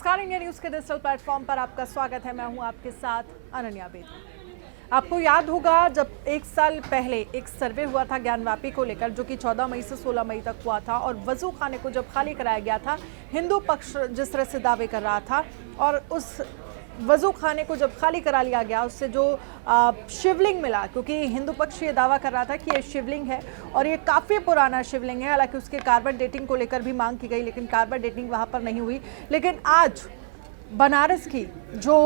नमस्कार, India news के digital platform पर आपका स्वागत है। मैं हूं आपके साथ अनन्या बेदी। आपको याद होगा जब एक साल पहले एक सर्वे हुआ था ज्ञानवापी को लेकर, जो कि 14 मई से 16 मई तक हुआ था, और वजू खाने को जब खाली कराया गया था, हिंदू पक्ष जिस तरह से दावे कर रहा था, और उस वजू खाने को जब खाली करा लिया गया, उससे जो शिवलिंग मिला, क्योंकि हिंदू पक्ष ये दावा कर रहा था कि ये शिवलिंग है और ये काफ़ी पुराना शिवलिंग है। हालांकि उसके कार्बन डेटिंग को लेकर भी मांग की गई, लेकिन कार्बन डेटिंग वहाँ पर नहीं हुई। लेकिन आज बनारस की जो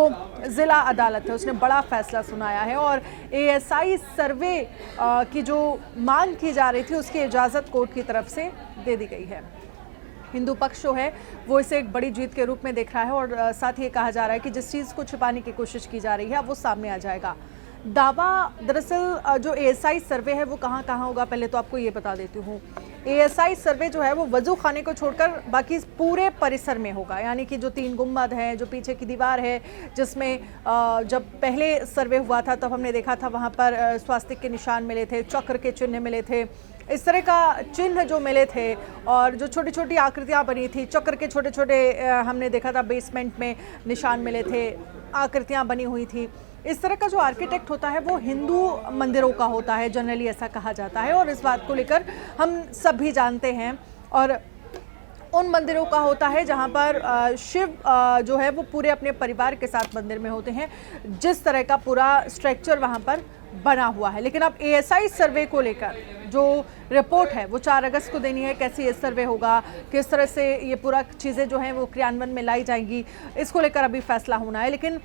ज़िला अदालत है उसने बड़ा फैसला सुनाया है और एएसआई सर्वे की जो मांग की जा रही थी उसकी इजाज़त कोर्ट की तरफ से दे दी गई है। हिंदू पक्ष जो है वो इसे एक बड़ी जीत के रूप में देख रहा है और साथ ही ये कहा जा रहा है कि जिस चीज़ को छिपाने की कोशिश की जा रही है वो सामने आ जाएगा। दावा दरअसल जो एएसआई सर्वे है वो कहाँ कहाँ होगा, पहले तो आपको ये बता देती हूँ। एएसआई सर्वे जो है वो वजू खाने को छोड़कर बाकी पूरे परिसर में होगा, यानी कि जो 3 गुंबद हैं, जो पीछे की दीवार है, जिसमें जब पहले सर्वे हुआ था तब हमने देखा था वहाँ पर स्वास्तिक के निशान मिले थे, चक्र के चिन्ह मिले थे, इस तरह का चिन्ह जो मिले थे, और जो छोटी छोटी आकृतियाँ बनी थी, चक्र के छोटे छोटे हमने देखा था बेसमेंट में निशान मिले थे, आकृतियाँ बनी हुई थी। इस तरह का जो आर्किटेक्ट होता है वो हिंदू मंदिरों का होता है, जनरली ऐसा कहा जाता है, और इस बात को लेकर हम सब भी जानते हैं। और उन मंदिरों का होता है जहां पर शिव जो है वो पूरे अपने परिवार के साथ मंदिर में होते हैं, जिस तरह का पूरा स्ट्रक्चर वहां पर बना हुआ है। लेकिन अब एएसआई सर्वे को लेकर जो रिपोर्ट है वो 4 अगस्त को देनी है। कैसे ये सर्वे होगा, किस तरह से ये पूरा चीज़ें जो हैं वो क्रियान्वयन में लाई जाएंगी, इसको लेकर अभी फैसला होना है। लेकिन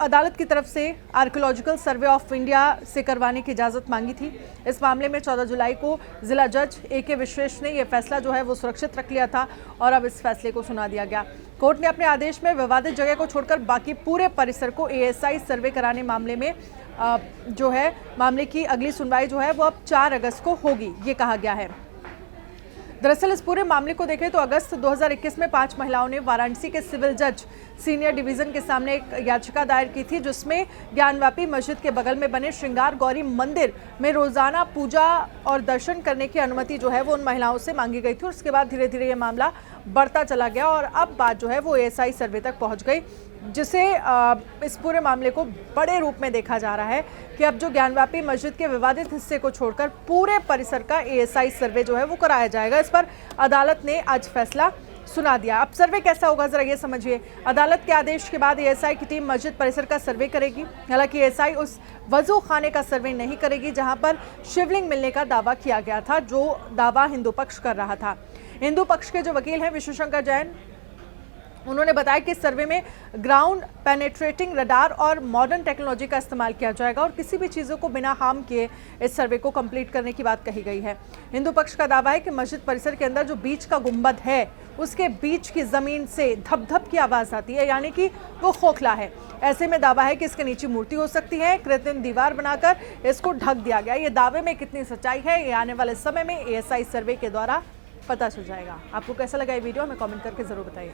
अदालत की तरफ से आर्कियोलॉजिकल सर्वे ऑफ इंडिया से करवाने की इजाज़त मांगी थी। इस मामले में 14 जुलाई को जिला जज AK विश्वेश ने यह फैसला जो है वो सुरक्षित रख लिया था और अब इस फैसले को सुना दिया गया। कोर्ट ने अपने आदेश में विवादित जगह को छोड़कर बाकी पूरे परिसर को एएसआई सर्वे कराने मामले में जो है मामले की अगली सुनवाई जो है वो अब 4 अगस्त को होगी, ये कहा गया है। दरअसल इस पूरे मामले को देखें तो अगस्त 2021 में 5 महिलाओं ने वाराणसी के सिविल जज सीनियर डिवीजन के सामने एक याचिका दायर की थी, जिसमें ज्ञानवापी मस्जिद के बगल में बने श्रृंगार गौरी मंदिर में रोजाना पूजा और दर्शन करने की अनुमति जो है वो उन महिलाओं से मांगी गई थी। और उसके बाद धीरे धीरे ये मामला बढ़ता चला गया और अब बात जो है वो एएसआई सर्वे तक पहुंच गई, जिसे इस पूरे मामले को बड़े रूप में देखा जा रहा है कि अब जो ज्ञानवापी मस्जिद के विवादित हिस्से को छोड़कर पूरे परिसर का एएसआई सर्वे जो है वो कराया जाएगा। इस पर अदालत ने आज फैसला सुना दिया। अब सर्वे कैसा होगा जरा ये समझिए। अदालत के आदेश के बाद एएसआई की टीम मस्जिद परिसर का सर्वे करेगी। हालांकि एएसआई उस वजू खाने का सर्वे नहीं करेगी जहां पर शिवलिंग मिलने का दावा किया गया था, जो दावा हिंदू पक्ष कर रहा था। हिंदू पक्ष के जो वकील हैं विष्णुशंकर जैन, उन्होंने बताया कि सर्वे में ग्राउंड पेनेट्रेटिंग रडार और मॉडर्न टेक्नोलॉजी का इस्तेमाल किया जाएगा और किसी भी चीज़ों को बिना हार्म किए इस सर्वे को कंप्लीट करने की बात कही गई है। हिंदू पक्ष का दावा है कि मस्जिद परिसर के अंदर जो बीच का गुंबद है उसके बीच की ज़मीन से धप धप की आवाज़ आती है, यानी कि वो खोखला है। ऐसे में दावा है कि इसके नीचे मूर्ति हो सकती है, कृत्रिम दीवार बनाकर इसको ढक दिया गया। ये दावे में कितनी सच्चाई है ये आने वाले समय में एएसआई सर्वे के द्वारा पता चल जाएगा। आपको कैसा लगा ये वीडियो हमें कमेंट करके ज़रूर बताइए।